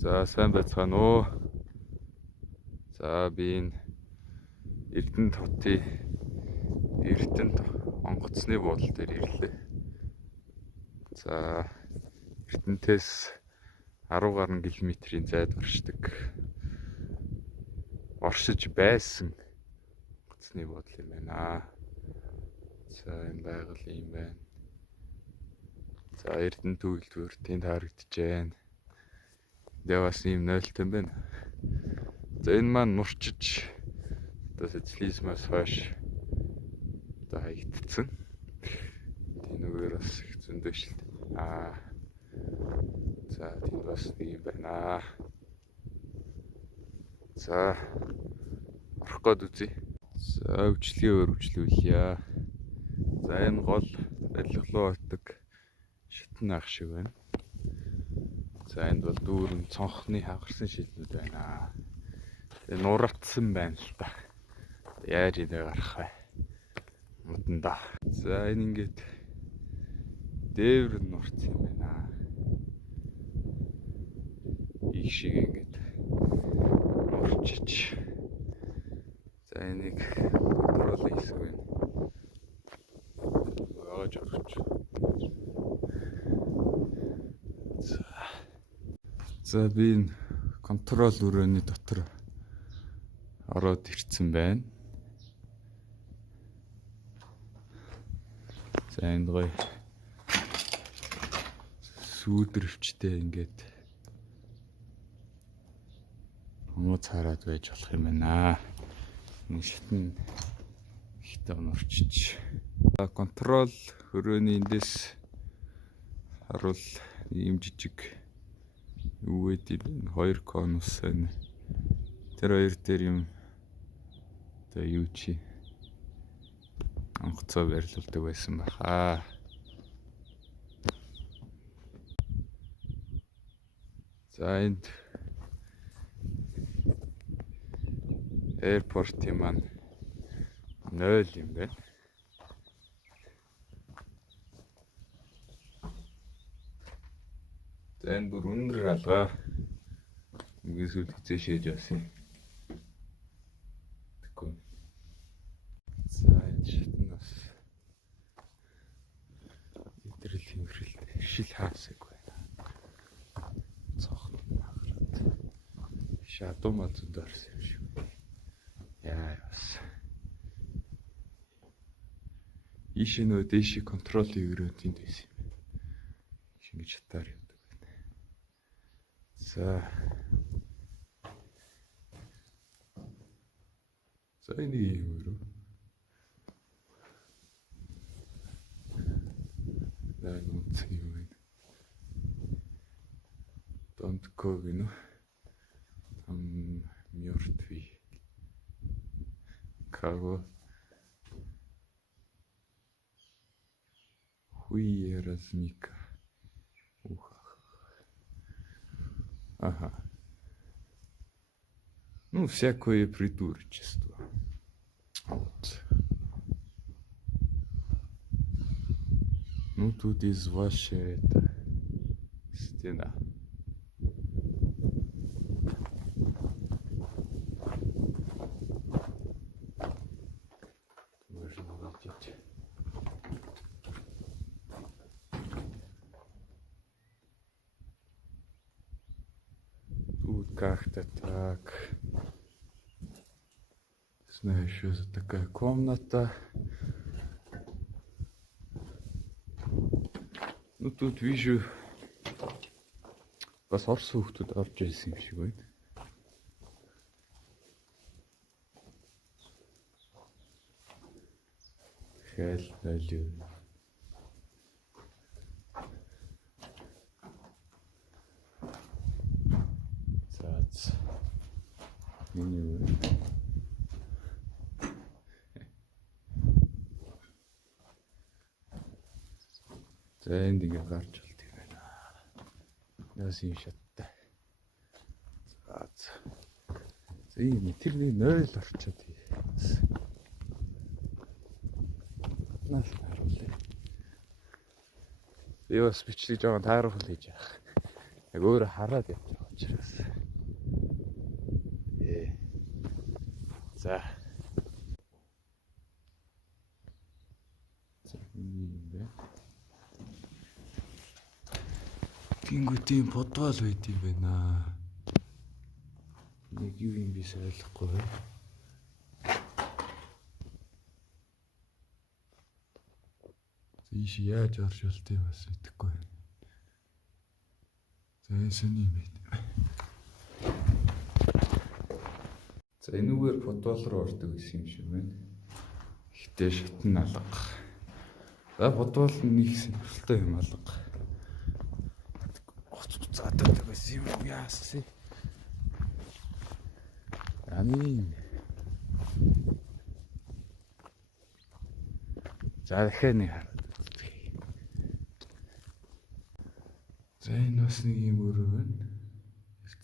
За сайн байцгаана уу. За би энэ Эрдэнэт хотын Эрдэнэт онгоцны буудлын дээр ирлээ. За Эрдэнэтээс 10 гаруй километрийн зайд оршиж байсан онгоцны буудлын юм байна. За энэ байгаль юм байна. За Эрдэнэт үйлдвэр тэнд харагдаж байна. Дэ бас ийм нойлтой юм байна. За энэ маань нурчиж одоо социализмаас хойш одоо хаягдцсан. Тэнүүгээр бас их зөндөө шил. За тэнд бас нэг юм байна. За орох гээд үзье. За өвчлөгийн өргөжлүүлье. За энэ гол барилгалуу болдог шатны ах шиг байна. За энд бол дүүрэн цонхны хагарсан шилнүүд байна. Тэгээ нуратсан байна л та. Яаж энэ гарах вэ? Модонда. За энэ ингээд дээвэр нурцсан юм байна. Их шиг ингээд нурчиж. За энийг контрол хийсэг байна. Ааж орч. За би энэ контрол өрөөний дотор ороод ирсэн байна. За энд гоё сүйдрвчтэй ингээд хүмүүс хараад байж болох юм байна. Энэ шатн ихтэй онорчиж. Контрол өрөөний эндээс харуул ийм жижиг юу гэдэг вэ? 2 конус байна. Тэр хоёр дээр юм одоо юу чи онгоцоо барилуулдаг байсан баха. За энд аэропортын маань 0 юм байна. За энэ бүр өндөр алгаа. Ингээс үл хэзээ шээж авсан. Тэгвэл. За энэ шатн бас идрэл хэмрэл шил хаасаг байна. Цохно хагараад. Шатуу мацуд орсон юм шиг. Яа бас. Ишээ нөө дэши контролын өрөөнд тэнд байсан юм. Шингэж чатаар юм. За энэ юм уу? Нэг үнцэг юм байна. Донтко гэнэ. Мёртвый. Кого? Хуй размика. Ага. Ну, всякое придурочество. Вот. Ну, тут из вашей стена. Можно увидеть. Тут как-то так. Не знаю, что за такая комната. Ну тут вижу бас орс хүүхдүүд орж ирсэн юм шиг байна. Хэл нөлөө. За. Миний За энд ингээ гарч болт юм байна. Яс юм шаттай. За ийм тэрний 0 орчод. Наас харуулъя. Би бас бичлэг жоохон тааруулах хийж байгаа. Яг өөрөө хараад явж байгаа ч. учраас. За. Юм бэ? Гингүүтийн подвал байд юм байна. Нэг юу юм би ойлгохгүй байна. Ийш яаж орж болт юм бас мэдэхгүй байна. За энэ сони юм байт. За энүүгээр подвал руу ордог гэсэн юм шиг байна. Ихтэй шатн алга. За подвал нэг сонирхолтой юм алга. Гоцгоцаадаг гэсэн юм яасан. Ани. За дахиад нэг хараад. За энэ бас нэг юм өөрөө байна.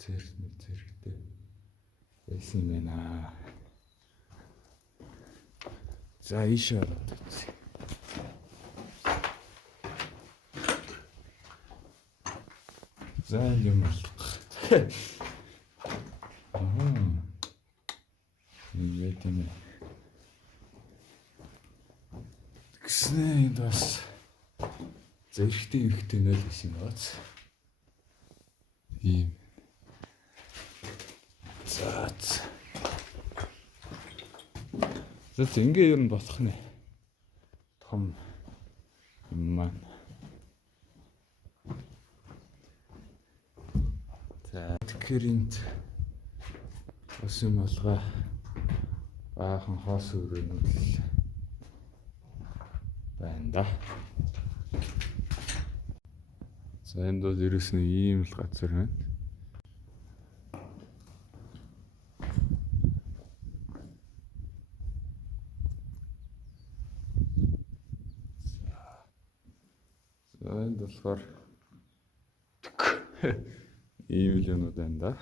Зэрэгтэй байсан юм байна. За ийшээ ороод үзье. За юм алга. Ингээд юм. Гэснээ энд бас зэрэгтэй нөл гэсэн бац. Ийм. За. Ингээ ер нь болох нэ. Том юм маань. За тэгэхээр энд ус юм алгаа баахан хоос өрөөнүүд л байна да. За энд бол ерөөс нэг ийм л газар байна. За энд болохоор ийм л юмуд байна да.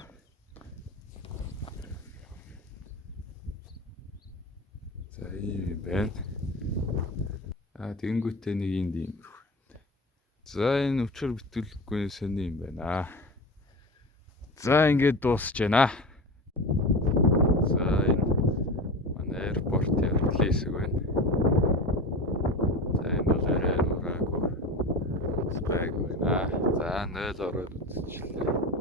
За ийм байна. Тэнгүүтээ нэг юм. За энэ өчр бүтүүлэхгүй сони юм байна. За ингээд дуусч байна. За энэ манай аэропортын плейс байна. За энэ бол арай нураагүй. Скайг байна. За 0 ороод үзчихлээ.